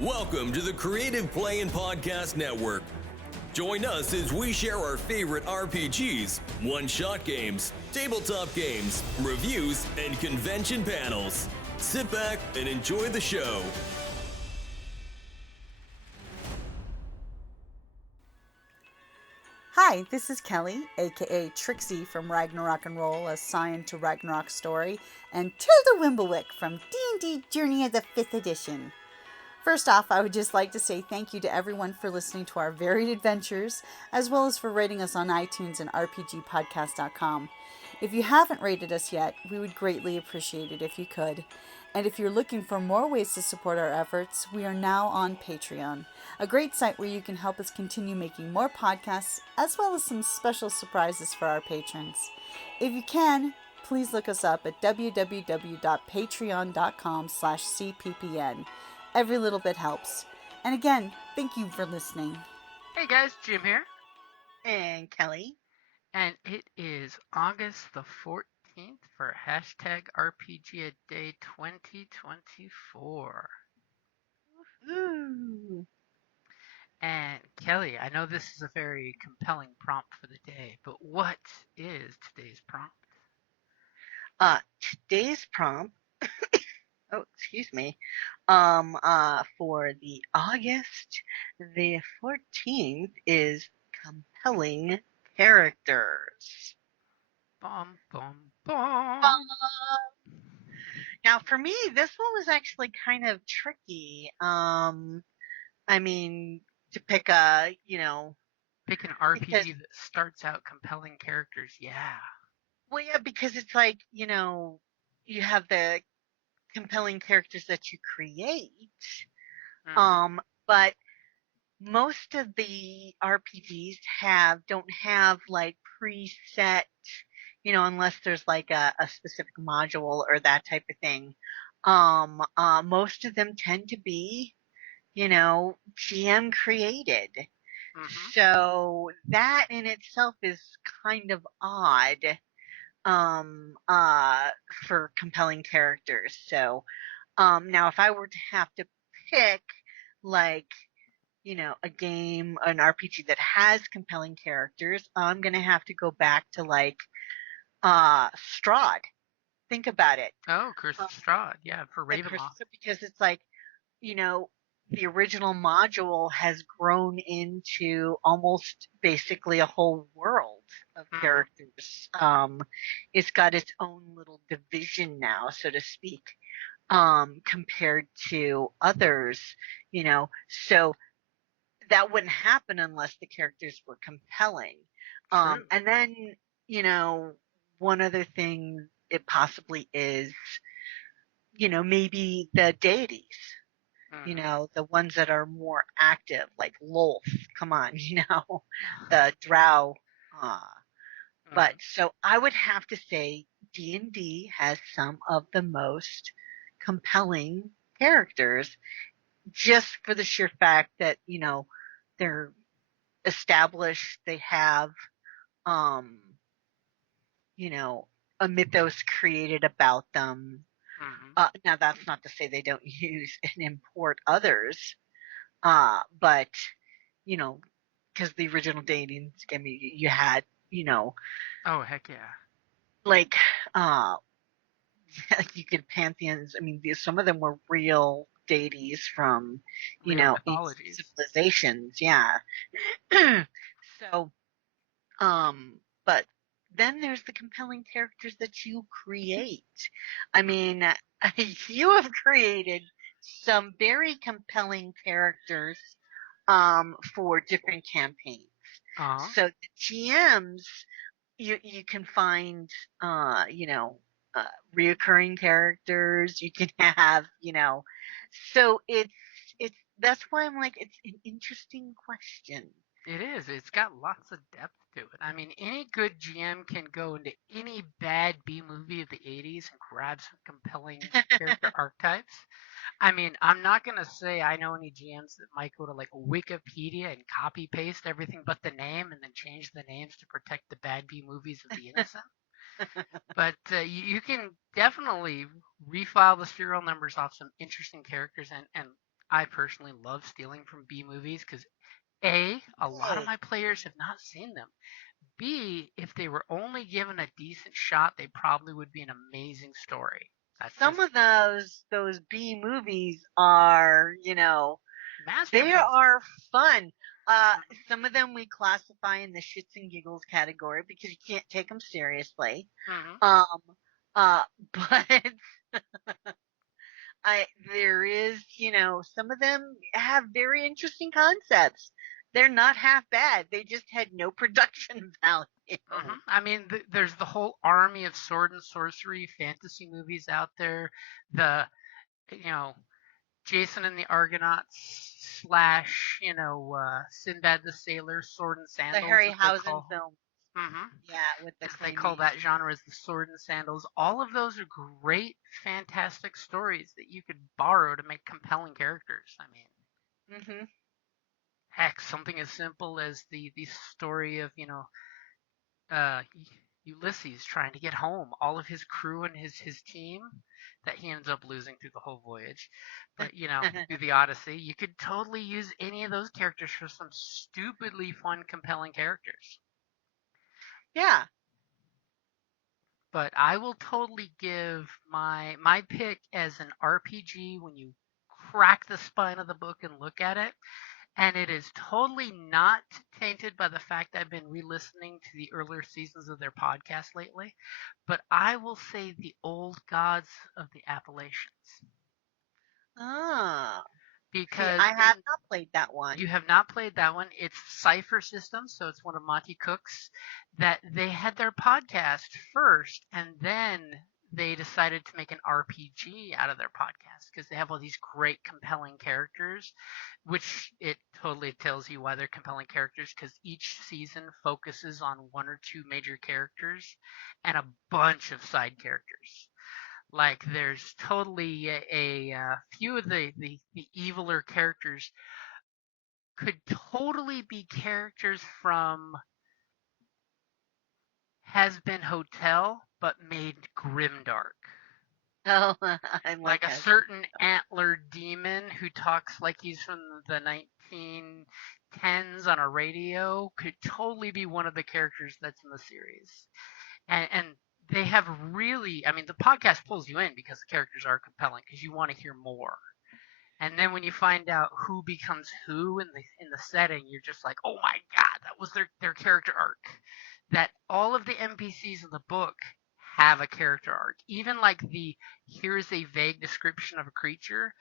Welcome to the Creative Play and Podcast Network. Join us as we share our favorite RPGs, one-shot games, tabletop games, reviews, and convention panels. Sit back and enjoy the show. Hi, this is Kelly, aka Trixie from Ragnarok and Roll, a Scion to Ragnarok story, and Tilda Wimblewick from D&D Journey of the 5th Edition. First off, I would just like to say thank you to everyone for listening to our varied adventures, as well as for rating us on iTunes and RPGpodcast.com. If you haven't rated us yet, we would greatly appreciate it if you could. And if you're looking for more ways to support our efforts, we are now on Patreon, a great site where you can help us continue making more podcasts, as well as some special surprises for our patrons. If you can, please look us up at www.patreon.com/cppn. Every little bit helps. And again, thank you for listening. Hey guys, Jim here. And Kelly. And it is August the 14th for hashtag RPGaDAY2024. Ooh. And Kelly, I know this is a very compelling prompt for the day, but what is today's prompt? Today's prompt for the August the 14th is compelling characters. Bum, bum, bum. Now, for me, this one was actually kind of tricky. I mean, to pick a, Pick an RPG that starts out compelling characters, yeah. Well, yeah, because it's like, you have the compelling characters that you create. But most of the RPGs don't have like preset, unless there's like a specific module or that type of thing. Most of them tend to be, GM created. Mm-hmm. So that in itself is kind of odd, for compelling characters. So, now if I were to have to pick like, a game, an RPG that has compelling characters, I'm going to have to go back to like, Strahd. Think about it. Oh, Curse of Strahd. Yeah, for Ravenloft. Because it's like, the original module has grown into almost basically a whole world of characters. It's got its own little division now, so to speak, compared to others, so that wouldn't happen unless the characters were compelling. And then, one other thing it possibly is, maybe the deities. The ones that are more active, like Lolth, come on, the Drow. But so I would have to say D&D has some of the most compelling characters, just for the sheer fact that, they're established, they have, a mythos created about them. Now that's not to say they don't use and import others, but, because the original dating game you had, Oh, heck yeah. like, you could pantheons. I mean, some of them were real deities from, mythologies. Civilizations. Yeah. So, but then there's the compelling characters that you create. I mean, you have created some very compelling characters, for different campaigns. So the GMs, you can find, reoccurring characters. You can have, so that's why I'm like, it's an interesting question. It is. It's got lots of depth to it. I mean, any good GM can go into any bad B movie of the 80s and grab some compelling character archetypes. I mean, I'm not going to say I know any GMs that might go to like Wikipedia and copy paste everything but the name and then change the names to protect the bad B movies of the innocent. But you can definitely refile the serial numbers off some interesting characters and I personally love stealing from B movies because A, a lot of Hey, my players have not seen them. B, if they were only given a decent shot, they probably would be an amazing story. That's some just of those B movies are, they masterpieces. are fun. Mhm. Some of them we classify in the shits and giggles category because you can't take them seriously. Mhm. Um, uh, but there is, some of them have very interesting concepts. They're not half bad. They just had no production value. I mean, there's the whole army of sword and sorcery fantasy movies out there. The you know Jason and the Argonauts slash Sinbad the Sailor, Sword and The Sandals, as they Harryhausen call. film, hmm yeah, with the As they call that claymation. genre, is the Sword and Sandals. All of those are great, fantastic stories that you could borrow to make compelling characters. I mean, Hmm. heck, something as simple as the story of uh, Ulysses trying to get home, all of his crew and his team that he ends up losing through the whole voyage. But through the Odyssey, you could totally use any of those characters for some stupidly fun, compelling characters. Yeah. But I will totally give my pick as an RPG when you crack the spine of the book and look at it. And it is totally not tainted by the fact I've been re-listening to the earlier seasons of their podcast lately. But I will say the old gods of the Appalachians. Ah. See, Because I have not played that you one. have not played that one. It's Cipher Systems, so it's one of Monty Cook's. That they had their podcast first, and then they decided to make an RPG out of their podcast because they have all these great, compelling characters, which it totally tells you why they're compelling characters because each season focuses on one or two major characters and a bunch of side characters. Like there's totally a few of the eviler characters could totally be characters from Has Been Hotel, but made grimdark. Oh, I Like like a husband. certain antler demon who talks like he's from the 1910s on a radio could totally be one of the characters that's in the series. And they have really, I mean, the podcast pulls you in because the characters are compelling because you want to hear more. And then when you find out who becomes who in the setting, you're just like, oh my god, that was their character arc. That all of the NPCs in the book have a character arc. Even like the here's a vague description of a creature.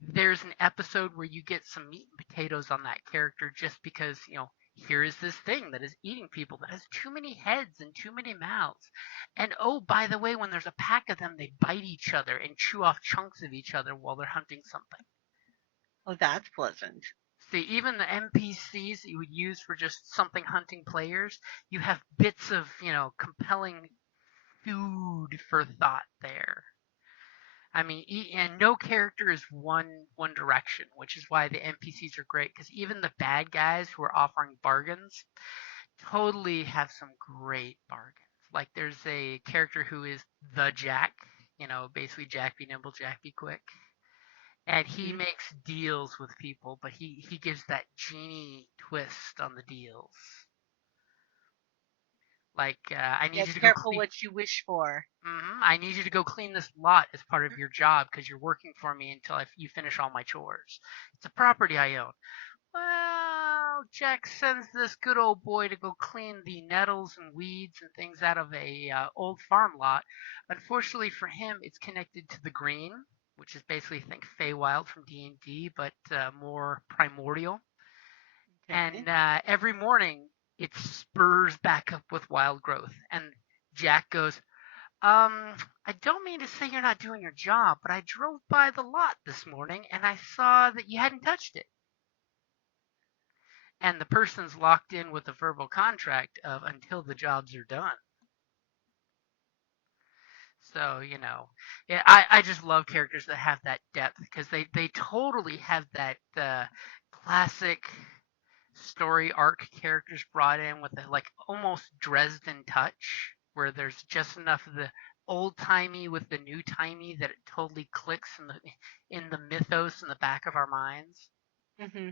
There's an episode where you get some meat and potatoes on that character just because, here is this thing that is eating people that has too many heads and too many mouths. And oh, by the way, when there's a pack of them, they bite each other and chew off chunks of each other while they're hunting something. Oh, that's pleasant. See, even the NPCs that you would use for just something hunting players, you have bits of, compelling food for thought there. I mean, and no character is one direction, which is why the NPCs are great because even the bad guys who are offering bargains totally have some great bargains. Like there's a character who is the Jack, basically Jack be nimble, Jack be quick, and he Hmm. makes deals with people, but he gives that genie twist on the deals. Like, I Yeah, need you to go careful clean. what you wish for. I need you to go clean this lot as part of your job because you're working for me until you finish all my chores. It's a property I own. Well, Jack sends this good old boy to go clean the nettles and weeds and things out of a old farm lot. Unfortunately for him, it's connected to the green, which is basically think Feywild from D&D, but more primordial. Okay. And every morning it spurs back up with wild growth. And Jack goes, I don't mean to say you're not doing your job, but I drove by the lot this morning and I saw that you hadn't touched it. And the person's locked in with a verbal contract of until the jobs are done. So, yeah, I just love characters that have that depth because they totally have that classic story arc characters brought in with a like almost Dresden touch where there's just enough of the old-timey with the new-timey that it totally clicks in the mythos in the back of our minds. Mm-hmm.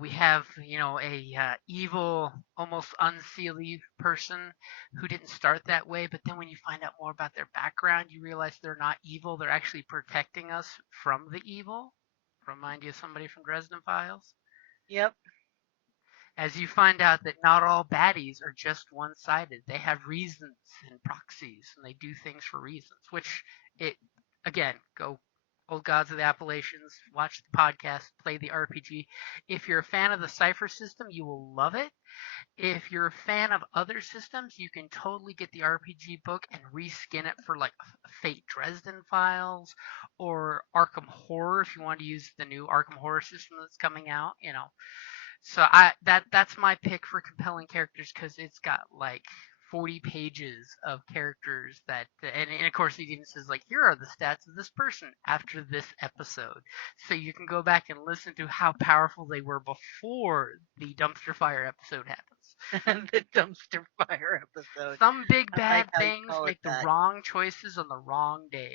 We have, a evil, almost unseelie person who didn't start that way, but then when you find out more about their background, you realize they're not evil. They're actually protecting us from the evil. Remind you of somebody from Dresden Files? Yep. As you find out that not all baddies are just one-sided. They have reasons and proxies, and they do things for reasons, again, go Old Gods of the Appalachians, watch the podcast, play the RPG. If you're a fan of the Cypher system, you will love it. If you're a fan of other systems, you can totally get the RPG book and reskin it for like Fate Dresden Files or Arkham Horror if you want to use the new Arkham Horror system that's coming out, So that's my pick for compelling characters because it's got like 40 pages of characters and of course it even says like, here are the stats of this person after this episode. So you can go back and listen to how powerful they were before the dumpster fire episode happens. The dumpster fire episode. Some big bad like things make the wrong choices on the wrong days.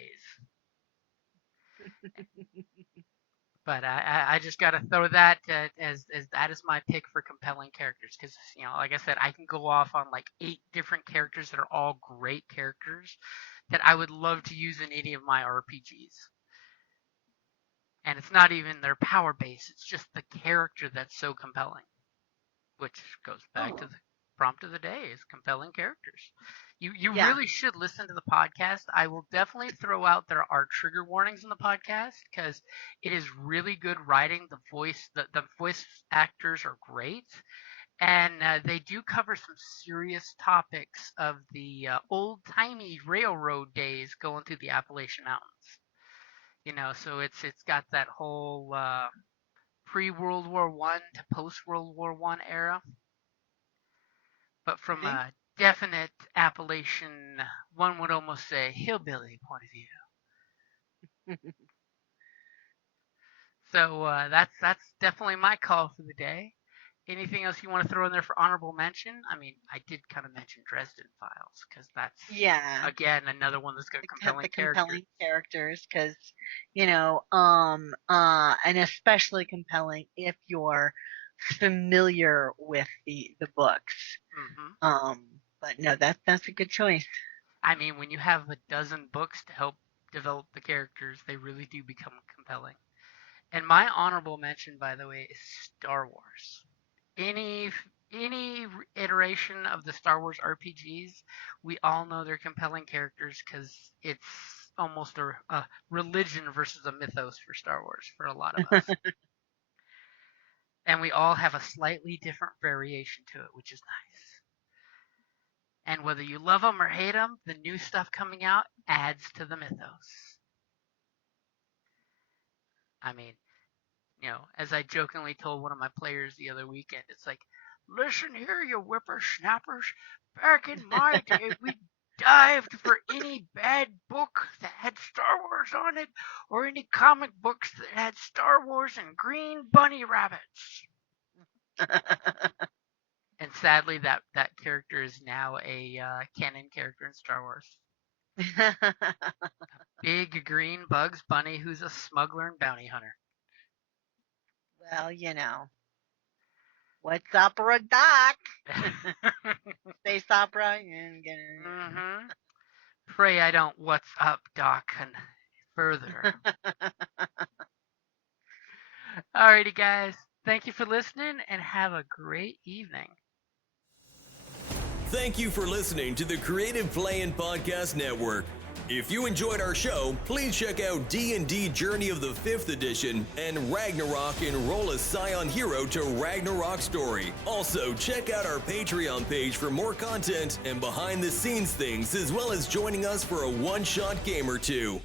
But I just got to throw that as that is my pick for compelling characters because, like I said, I can go off on like 8 different characters that are all great characters that I would love to use in any of my RPGs. And it's not even their power base, it's just the character that's so compelling, which goes back to the prompt of the day is compelling characters. You really should listen to the podcast. I will definitely throw out there are trigger warnings in the podcast because it is really good writing. The voice actors are great, and they do cover some serious topics of the old-timey railroad days going through the Appalachian Mountains. So it's got that whole pre-World War I to post-World War I era, but from a definite Appalachian, one would almost say hillbilly point of view. So that's definitely my call for the day. Anything else you want to throw in there for honorable mention? I mean, I did kind of mention Dresden Files because that's again another one that's got compelling characters because and especially compelling if you're familiar with the books. Mm-hmm. But no, that's a good choice. I mean, when you have a dozen books to help develop the characters, they really do become compelling. And my honorable mention, by the way, is Star Wars. Any iteration of the Star Wars RPGs, we all know they're compelling characters because it's almost a religion versus a mythos for Star Wars for a lot of us. And we all have a slightly different variation to it, which is nice. And whether you love them or hate them, the new stuff coming out adds to the mythos. I mean, as I jokingly told one of my players the other weekend, it's like, listen here, you whippersnappers. Back in my day, we dived for any bad book that had Star Wars on it, or any comic books that had Star Wars and green bunny rabbits. And sadly, that character is now a canon character in Star Wars. Big green Bugs Bunny who's a smuggler and bounty hunter. Well, what's opera, Doc? Space opera. Mm-hmm. Pray I don't what's up, Doc, and further. Alrighty, guys. Thank you for listening, and have a great evening. Thank you for listening to the Creative Play-In Podcast Network. If you enjoyed our show, please check out D&D Journey of the 5th Edition and Ragnarok Enroll a Scion Hero to Ragnarok Story. Also, check out our Patreon page for more content and behind-the-scenes things, as well as joining us for a one-shot game or two.